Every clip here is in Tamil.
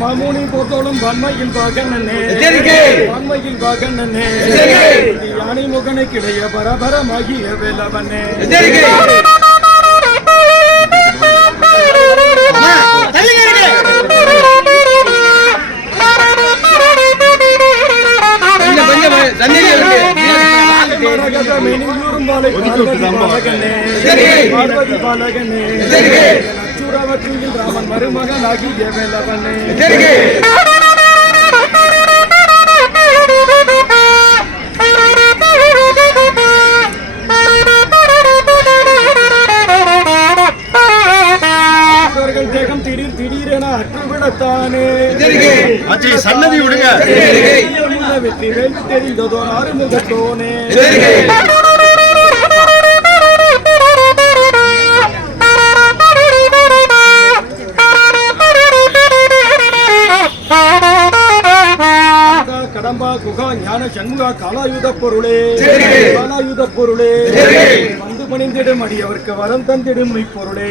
மாமுனி போத்தோளும் வன்மையில் பாகனே வன்மையில் பாகனே யானை முகனுக்கிடைய பரபரமாகிய வேலவனே. பார்வதி பாலகனே. அச்சுரவற்றில் ராமன் மருமகனாகிய வேலவனே இவர்கள் தேகம் திடீர் திடீரென அற்றுவிடத்தானே. ஆச்சி சன்னதி விடுங்க. முன்ன வெற்றி வேல் தெரிந்ததோ ஆறுமுகத்தோனே கடம்பா குகா ஞான சண்முகா காலாயுத பொருளே காலாயுத பொருளே வந்து பணிந்திடும் அடியவர்க்கு வரம் தந்திடும் மெய்ப்பொருளே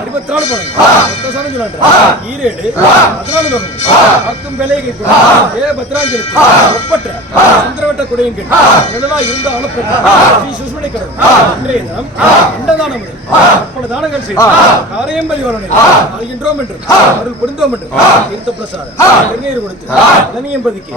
இருபத்தி நாலு ஈரேடு பதினாலு பக்கம் விலையை ஏ. பத்ராஞ்சலி ஒப்பற்ற சந்திரவட்ட குடையும் கேட்டு நிழலா இருந்த அனுப்பற்ற ஸ்ரீ சுஷ்மணி கடவுள் இன்றைய தினம் அண்டதானம் அப்பட தானங்கள் செய்து காரியம்பதி வளனை ஆகின்றோம் என்று அருள் புரிந்தோம் என்று தீர்த்த பிரசாதம் திருநீர் கொடுத்து இளநியம் பதிக்கு